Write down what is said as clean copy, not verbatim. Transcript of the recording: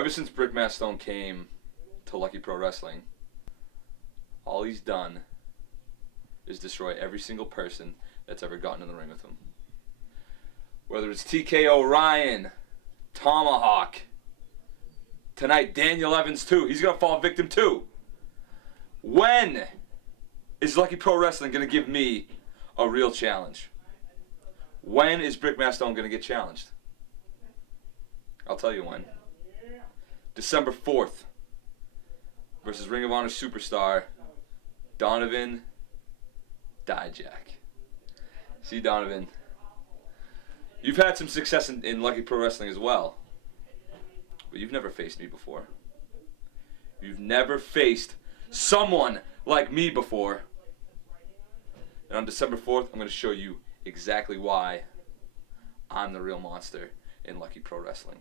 Ever since Brick Mastone came to Lucky Pro Wrestling, all he's done is destroy every single person that's ever gotten in the ring with him. Whether it's TKO Ryan, Tomahawk, tonight Daniel Evans too. He's going to fall victim too. When is Lucky Pro Wrestling going to give me a real challenge? When is Brick Mastone going to get challenged? I'll tell you when. December 4th versus Ring of Honor superstar Donavan Dijak. See, Donovan, you've had some success in Lucky Pro Wrestling as well, but you've never faced me before. You've never faced someone like me before. And on December 4th, I'm going to show you exactly why I'm the real monster in Lucky Pro Wrestling.